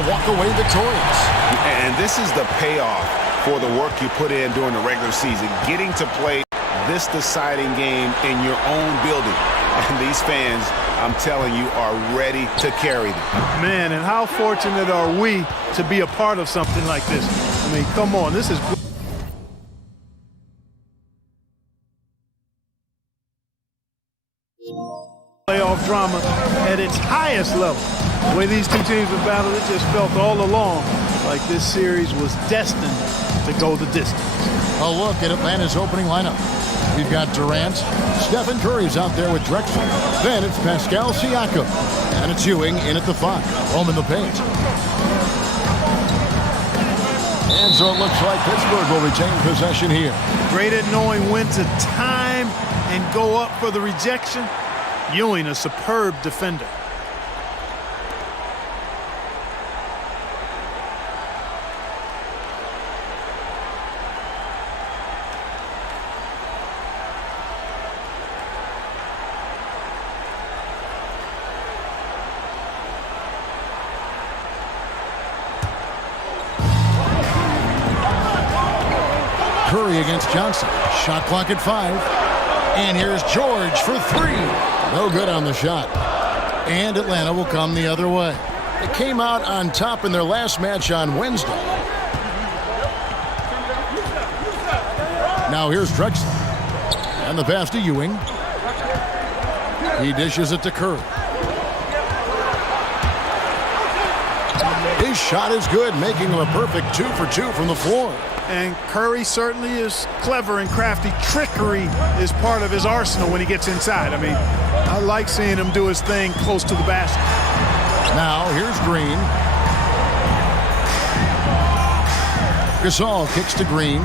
will walk away victorious. And this is the payoff for the work you put in during the regular season, getting to play this deciding game in your own building. And these fans, I'm telling you, are ready to carry them. Man, and how fortunate are we to be a part of something like this? I mean, come on, this is playoff drama at its highest level. The way these two teams have battled, it just felt all along like this series was destined to go the distance. A look at Atlanta's opening lineup. We've got Durant. Stephen Curry's out there with Drexler. Then it's Pascal Siakam. And it's Ewing in at the 5. Home in the paint. And so it looks like Pittsburgh will retain possession here. Great at knowing when to time and go up for the rejection. Ewing, a superb defender. Curry against Johnson. Shot clock at 5. And here's George for 3. No good on the shot. And Atlanta will come the other way. They came out on top in their last match on Wednesday. Now here's Drexler. And the pass to Ewing. He dishes it to Curry. His shot is good, making him a perfect 2 for 2 from the floor. And Curry certainly is clever and crafty. Trickery is part of his arsenal when he gets inside. I mean, I like seeing him do his thing close to the basket. Now, here's Green. Gasol kicks to Green.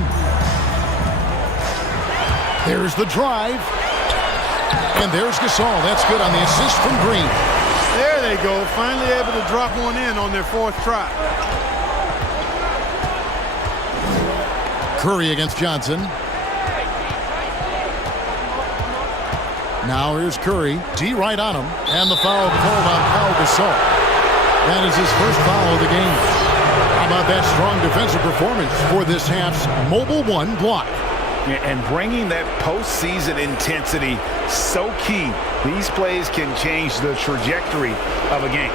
There's the drive. And there's Gasol. That's good on the assist from Green. There they go. Finally able to drop one in on their 4th try. Curry against Johnson. Now here's Curry. D right on him. And the foul called on Pau Gasol. That is his first foul of the game. How about that strong defensive performance for this half's Mobile One block? And bringing that postseason intensity, so key. These plays can change the trajectory of a game.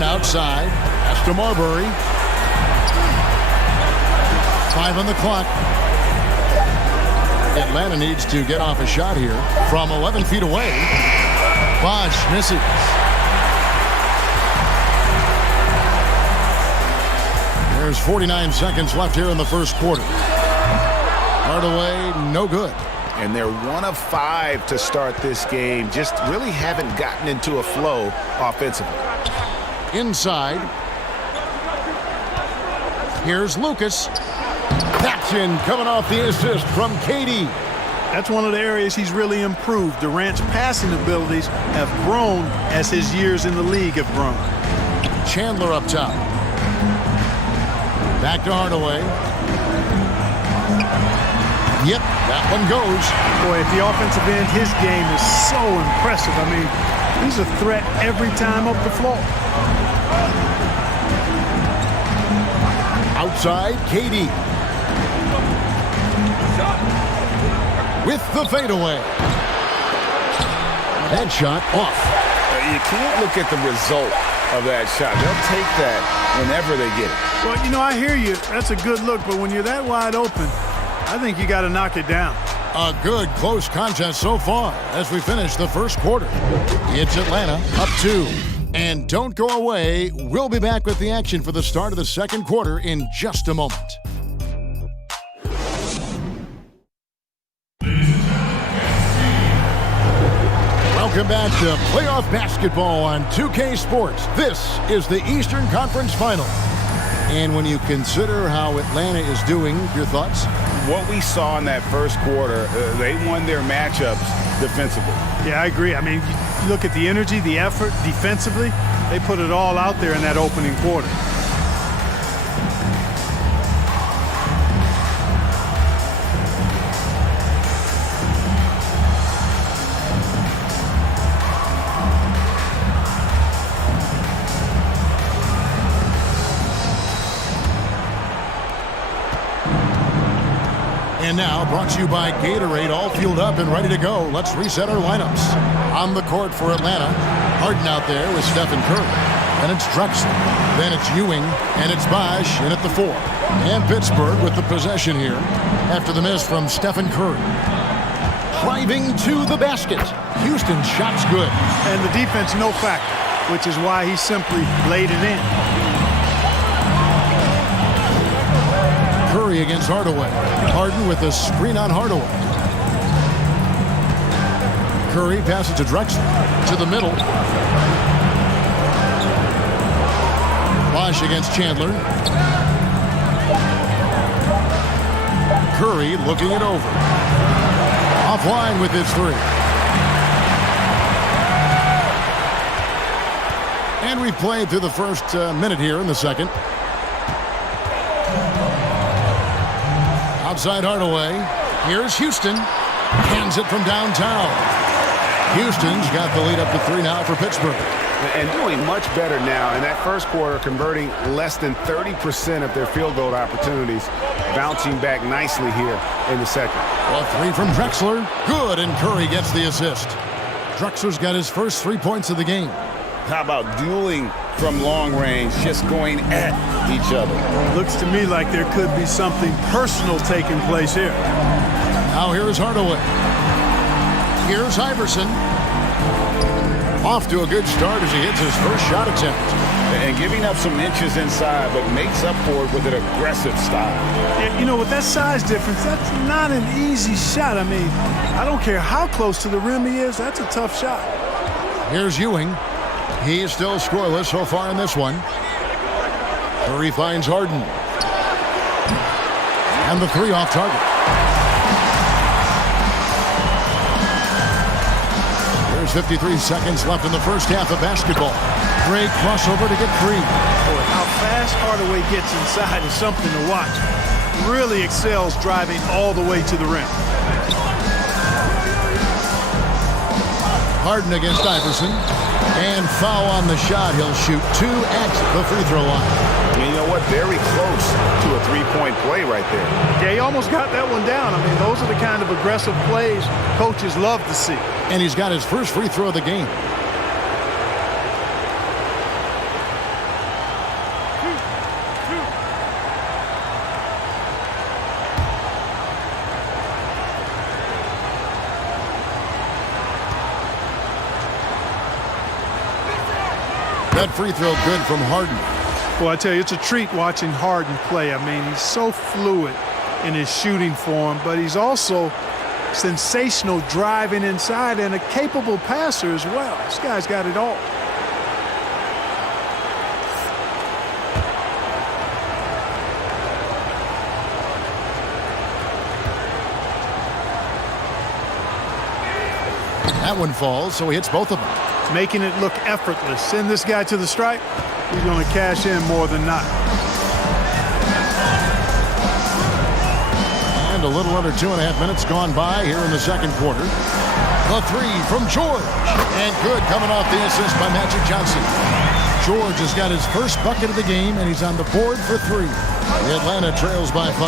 Outside. Pass to Marbury. 5 on the clock. Atlanta needs to get off a shot here from 11 feet away. Bosh misses. There's 49 seconds left here in the first quarter. Hardaway, no good. And they're 1 of 5 to start this game. Just really haven't gotten into a flow offensively. Inside. Here's Lucas. Paxson coming off the assist from KD. That's one of the areas he's really improved. Durant's passing abilities have grown as his years in the league have grown. Chandler up top. Back to Hardaway. Yep, that one goes. Boy, at the offensive end, his game is so impressive. I mean, he's a threat every time up the floor. Outside, KD. With the fadeaway. That shot off. You can't look at the result of that shot. They'll take that whenever they get it. Well, you know, I hear you. That's a good look, but when you're that wide open, I think you got to knock it down. A good close contest so far as we finish the first quarter. It's Atlanta up 2. And don't go away. We'll be back with the action for the start of the second quarter in just a moment. Welcome back to playoff basketball on 2K Sports. This is the Eastern Conference Final. And when you consider how Atlanta is doing, your thoughts? What we saw in that first quarter, they won their matchups defensively. Yeah, I agree. I mean, you look at the energy, the effort defensively, they put it all out there in that opening quarter. And now, brought to you by Gatorade, all fueled up and ready to go. Let's reset our lineups. On the court for Atlanta, Harden out there with Stephen Curry. And it's Drexler. Then it's Ewing, and it's Bosh in at the 4. And Pittsburgh with the possession here after the miss from Stephen Curry. Driving to the basket. Houston shot's good. And the defense no factor, which is why he simply laid it in. Curry against Hardaway. Harden with a screen on Hardaway. Curry passes to Drexler. To the middle. Bosh against Chandler. Curry looking it over. Offline with his 3. And we've played through the first minute here in the second. Outside Hardaway. Here's Houston. Hands it from downtown. Houston's got the lead up to 3 now for Pittsburgh. And doing much better now in that first quarter, converting less than 30% of their field goal opportunities, bouncing back nicely here in the second. A 3 from Drexler. Good, and Curry gets the assist. Drexler's got his first 3 points of the game. How about dueling from long range, just going at each other? Looks to me like there could be something personal taking place here. Now here's Hardaway. Here's Iverson. Off to a good start as he hits his first shot attempt. And giving up some inches inside, but makes up for it with an aggressive style. And, you know, with that size difference, that's not an easy shot. I mean, I don't care how close to the rim he is, that's a tough shot. Here's Ewing. He is still scoreless so far in this one. Curry finds Harden. And the 3 off target. There's 53 seconds left in the first half of basketball. Great crossover to get free. Boy, how fast Hardaway gets inside is something to watch. Really excels driving all the way to the rim. Harden against Iverson. And foul on the shot. He'll shoot 2 at the free throw line. And you know what? Very close to a 3-point play right there. Yeah, he almost got that one down. I mean, those are the kind of aggressive plays coaches love to see. And he's got his first free throw of the game. That free throw good from Harden. Well, I tell you, it's a treat watching Harden play. I mean, he's so fluid in his shooting form, but he's also sensational driving inside and a capable passer as well. This guy's got it all. That one falls, so he hits both of them. Making it look effortless. Send this guy to the stripe, he's going to cash in more than not. And a little under 2.5 minutes gone by here in the second quarter. The 3 from George. And good, coming off the assist by Magic Johnson. George has got his first bucket of the game, and he's on the board for 3. Atlanta trails by 5.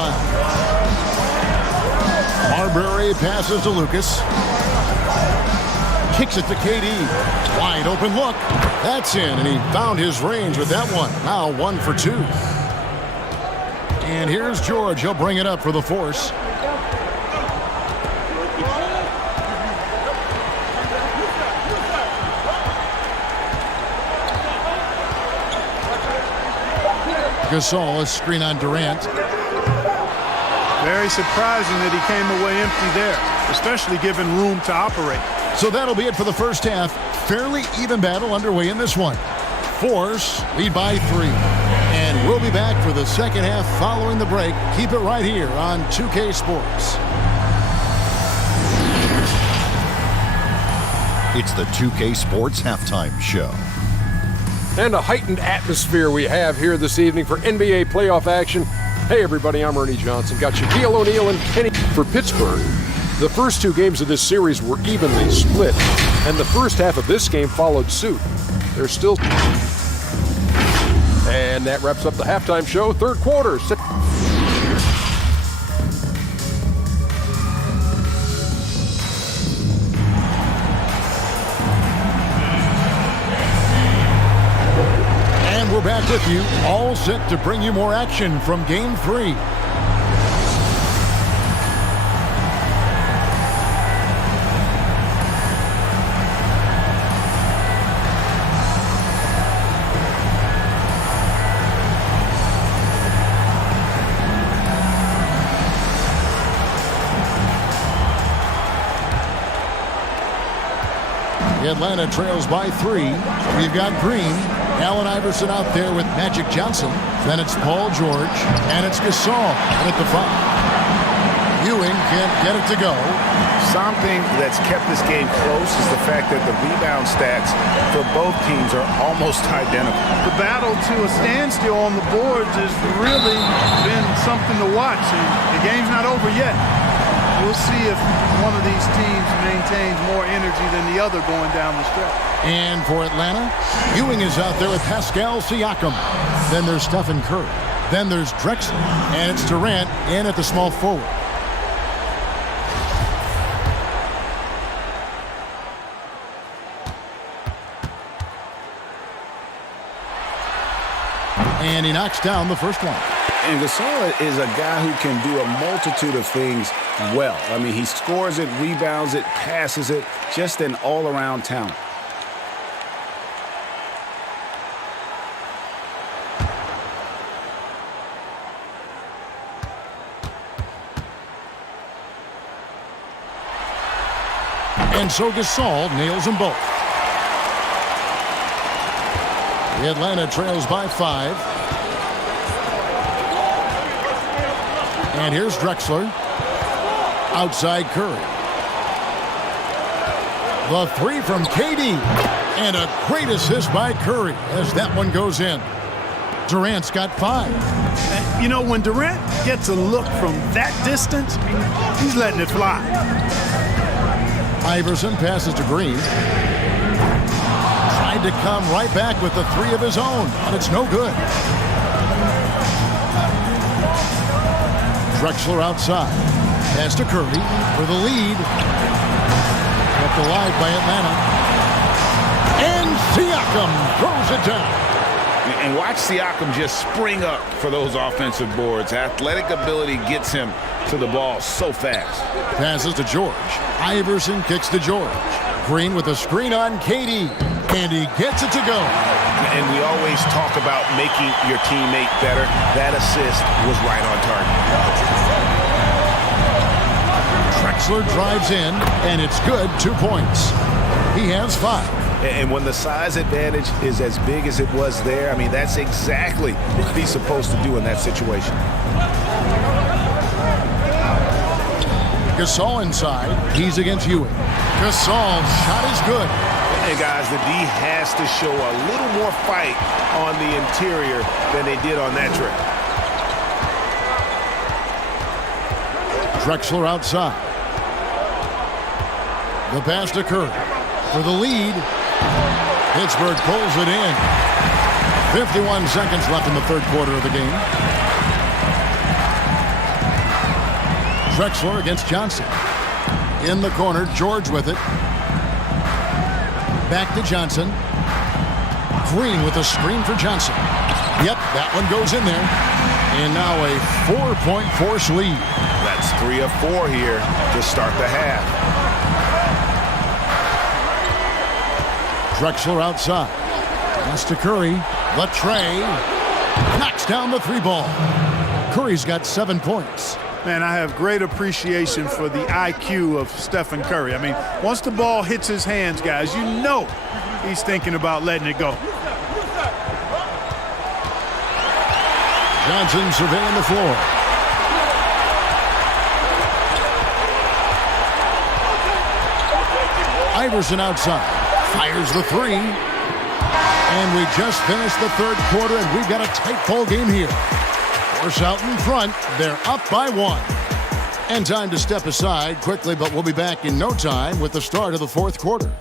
Marbury passes to Lucas. Kicks it to KD. Wide open look. That's in, and he found his range with that one. Now 1 for 2. And here's George. He'll bring it up for the force. Gasol, a screen on Durant. Very surprising that he came away empty there, especially given room to operate. So that'll be it for the first half. Fairly even battle underway in this one. Force lead by 3. And we'll be back for the second half following the break. Keep it right here on 2K Sports. It's the 2K Sports Halftime Show. And a heightened atmosphere we have here this evening for NBA playoff action. Hey everybody, I'm Ernie Johnson. Got Shaquille O'Neal and Kenny for Pittsburgh. The first 2 games of this series were evenly split, and the first half of this game followed suit. There's still... And that wraps up the halftime show. Third quarter. And we're back with you, all set to bring you more action from Game 3. Atlanta trails by 3. We've got Green, Allen Iverson out there with Magic Johnson. Then it's Paul George, and it's Gasol at the 5. Ewing can't get it to go. Something that's kept this game close is the fact that the rebound stats for both teams are almost identical. The battle to a standstill on the boards has really been something to watch, and the game's not over yet. We'll see if one of these teams maintains more energy than the other going down the stretch. And for Atlanta, Ewing is out there with Pascal Siakam. Then there's Stephen Curry. Then there's Drexler. And it's Durant in at the small forward. And he knocks down the first one. And Gasol is a guy who can do a multitude of things well. I mean, he scores it, rebounds it, passes it, just an all-around talent. And so Gasol nails them both. The Atlanta trails by 5. And here's Drexler. Outside Curry. The 3 from KD. And a great assist by Curry as that one goes in. Durant's got 5. You know, when Durant gets a look from that distance, he's letting it fly. Iverson passes to Green. Tried to come right back with the 3 of his own, but it's no good. Drexler outside. Pass to Curry for the lead. Kept alive by Atlanta. And Siakam throws it down. And watch Siakam just spring up for those offensive boards. Athletic ability gets him to the ball so fast. Passes to George. Iverson kicks to George. Green with a screen on KD. And he gets it to go. And we always talk about making your teammate better. That assist was right on target. Drexler drives in, and it's good. 2 points. He has 5. And when the size advantage is as big as it was there, I mean, that's exactly what he's supposed to do in that situation. Gasol inside. He's against Ewing. Gasol's shot is good. And guys, the D has to show a little more fight on the interior than they did on that trip. Drexler outside. The pass to Curry for the lead. Pittsburgh pulls it in. 51 seconds left in the third quarter of the game. Drexler against Johnson. In the corner, George with it. Back to Johnson. Green with a screen for Johnson. Yep, that one goes in there. And now a 4-point force lead. That's 3 of 4 here to start the half. Drexler outside. Pass to Curry. Latrey knocks down the 3 ball. Curry's got 7 points. Man, I have great appreciation for the IQ of Stephen Curry. I mean, once the ball hits his hands, guys, you know he's thinking about letting it go. Johnson surveying the floor. Iverson outside. Fires the three. And we just finished the third quarter, and we've got a tight ball game here. Force out in front. They're up by 1. And time to step aside quickly, but we'll be back in no time with the start of the fourth quarter.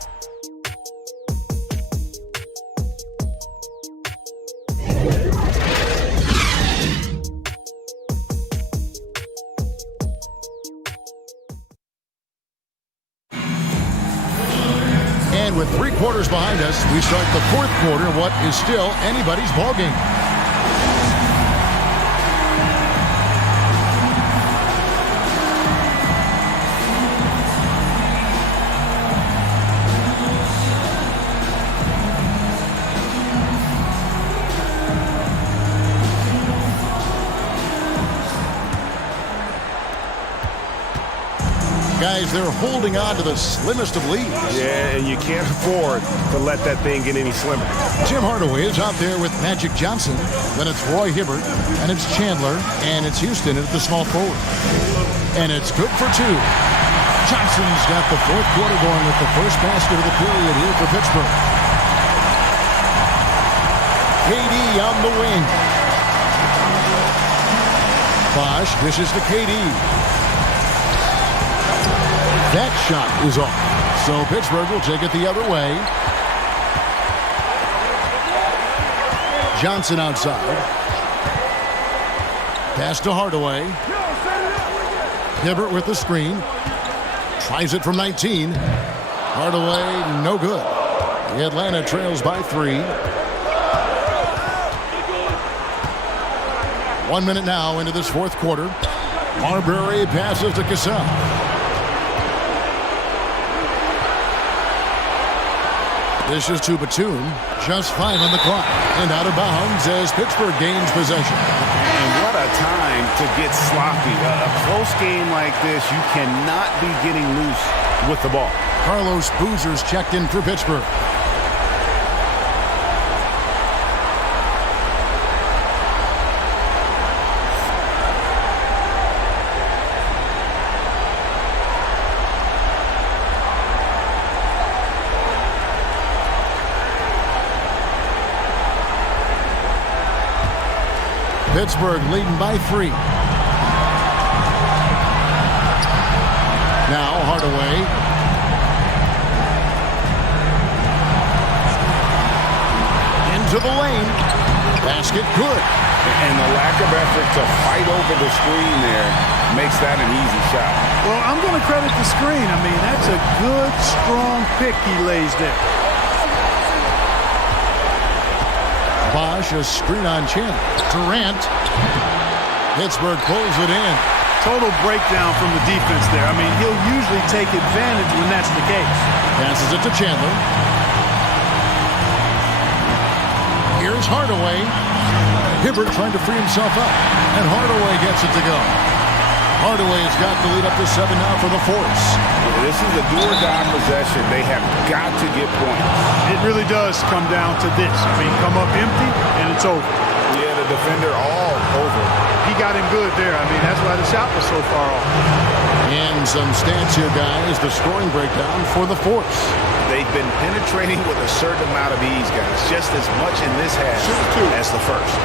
And with 3 quarters behind us, we start the fourth quarter, what is still anybody's ball game. Guys, they're holding on to the slimmest of leads. Yeah, and you can't afford to let that thing get any slimmer. Tim Hardaway is out there with Magic Johnson. Then it's Roy Hibbert, and it's Chandler, and it's Houston at the small forward. And it's good for 2. Johnson's got the fourth quarter going with the first basket of the period here for Pittsburgh. KD on the wing. Bosh dishes to KD. That shot is off. So Pittsburgh will take it the other way. Johnson outside. Pass to Hardaway. Hibbert with the screen. Tries it from 19. Hardaway, no good. The Atlanta trails by 3. 1 minute now into this fourth quarter. Marbury passes to Cassell. This is to Batum. Just 5 on the clock. And out of bounds as Pittsburgh gains possession. And what a time to get sloppy. A close game like this, you cannot be getting loose with the ball. Carlos Boozer's checked in for Pittsburgh. Pittsburgh leading by 3. Now Hardaway. Into the lane. Basket good. And the lack of effort to fight over the screen there makes that an easy shot. Well, I'm going to credit the screen. I mean, that's a good, strong pick he lays there. Bosh, a screen on Chandler. Durant. Pittsburgh pulls it in. Total breakdown from the defense there. I mean, he'll usually take advantage when that's the case. Passes it to Chandler. Here's Hardaway. Hibbert trying to free himself up. And Hardaway gets it to go. Hardaway's got the lead up to 7 now for the Force. This is a do-or-die possession. They have got to get points. It really does come down to this. I mean, come up empty, and it's over. Yeah, the defender all over. He got him good there. I mean, that's why the shot was so far off. And some stats here, guys. The scoring breakdown for the Force. They've been penetrating with a certain amount of ease, guys. Just as much in this half as the first.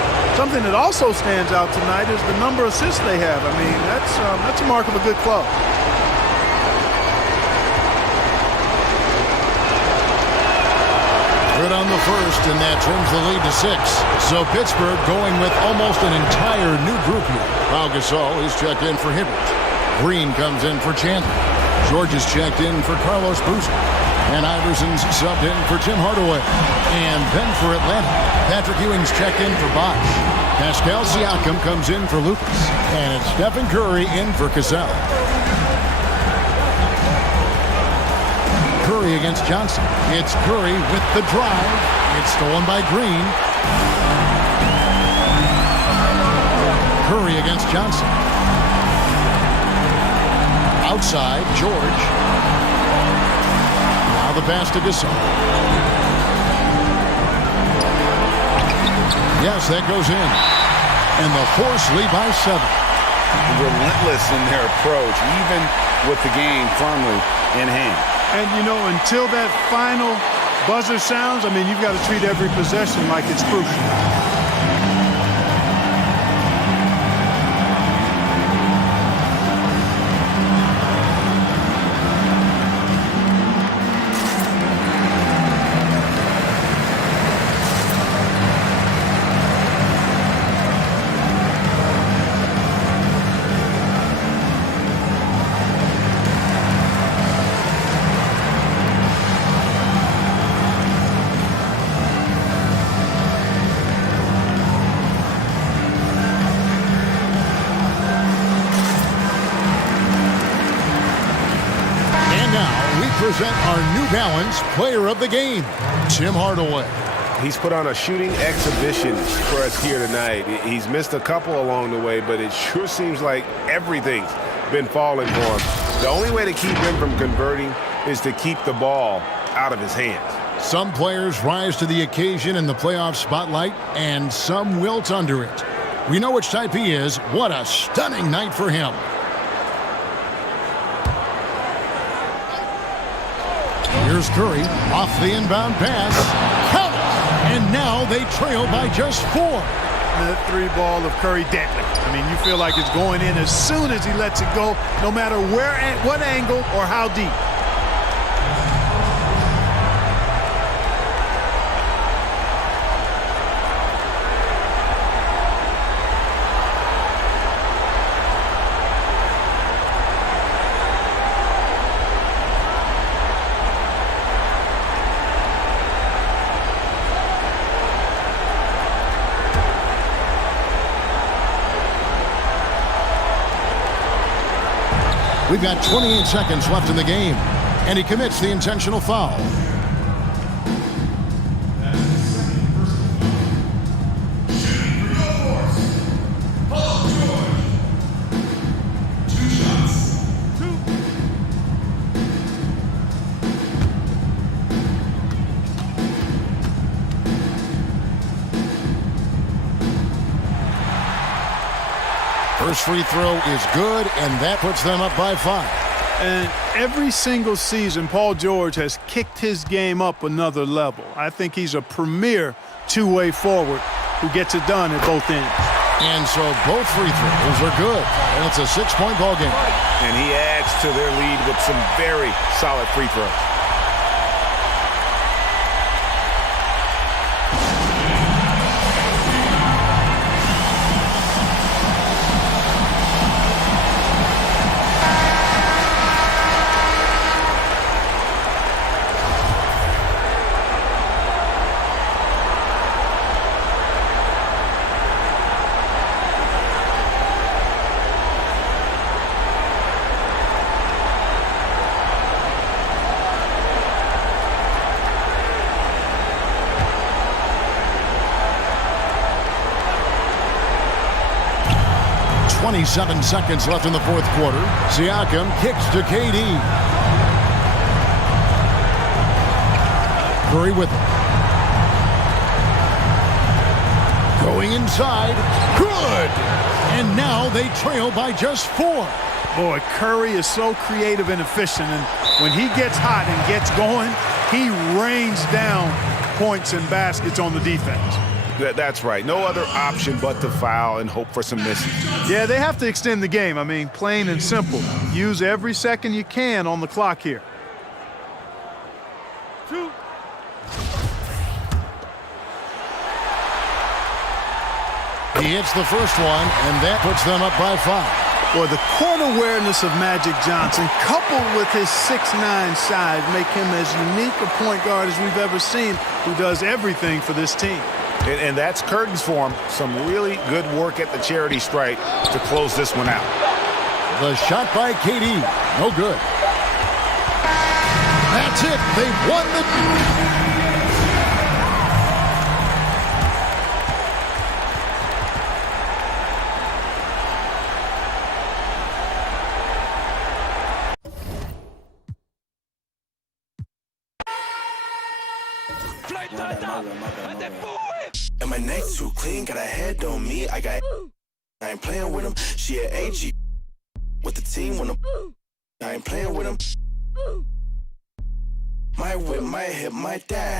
Something that also stands out tonight is the number of assists they have. I mean, that's a mark of a good club. Good on the first, and that trims the lead to 6. So Pittsburgh going with almost an entire new group here. Pau Gasol is checked in for Hibbert. Green comes in for Chandler. George is checked in for Carlos Boozer. And Iverson's subbed in for Tim Hardaway. And then for Atlanta, Patrick Ewing's checked in for Bosh. Pascal Siakam comes in for Lucas. And it's Stephen Curry in for Cassell. Curry against Johnson. It's Curry with the drive. It's stolen by Green. Curry against Johnson. Outside, George. Now the pass to Gasol. Yes, that goes in. And the Force lead by 7. Relentless in their approach, even with the game firmly in hand. And, you know, until that final buzzer sounds, I mean, you've got to treat every possession like it's crucial. Present our New Balance Player of the Game, Tim Hardaway. He's put on a shooting exhibition for us here tonight. He's missed a couple along the way, but it sure seems like everything's been falling for him. The only way to keep him from converting is to keep the ball out of his hands. Some players rise to the occasion in the playoff spotlight, and some wilt under it. We know which type he is. What a stunning night for him. Here's Curry off the inbound pass. Count it! And now they trail by just 4. That 3-ball of Curry deadly. I mean, you feel like it's going in as soon as he lets it go, no matter where, at what angle, or how deep. We've got 28 seconds left in the game, and he commits the intentional foul. First free throw is good, and that puts them up by 5. And every single season, Paul George has kicked his game up another level. I think he's a premier two-way forward who gets it done at both ends. And so both free throws are good, and it's a 6-point ball game. And he adds to their lead with some very solid free throws. .27 seconds left in the fourth quarter. Siakam kicks to KD. Curry with it. Going inside. Good! And now they trail by just 4. Boy, Curry is so creative and efficient, and when he gets hot and gets going, he rains down points and baskets on the defense. That's right. No other option but to foul and hope for some misses. Yeah, they have to extend the game. I mean, plain and simple. Use every second you can on the clock here. 2. He hits the first one, and that puts them up by 5. Boy, the court awareness of Magic Johnson, coupled with his 6'9" size, make him as unique a point guard as we've ever seen, who does everything for this team. And that's curtains for him. Some really good work at the charity stripe to close this one out. The shot by KD. No good. That's it. They've won the... And my neck too clean, got a head on me. I ain't playing with him. She an AG with the team when I ain't playing with him. My whip, my hip, my dad.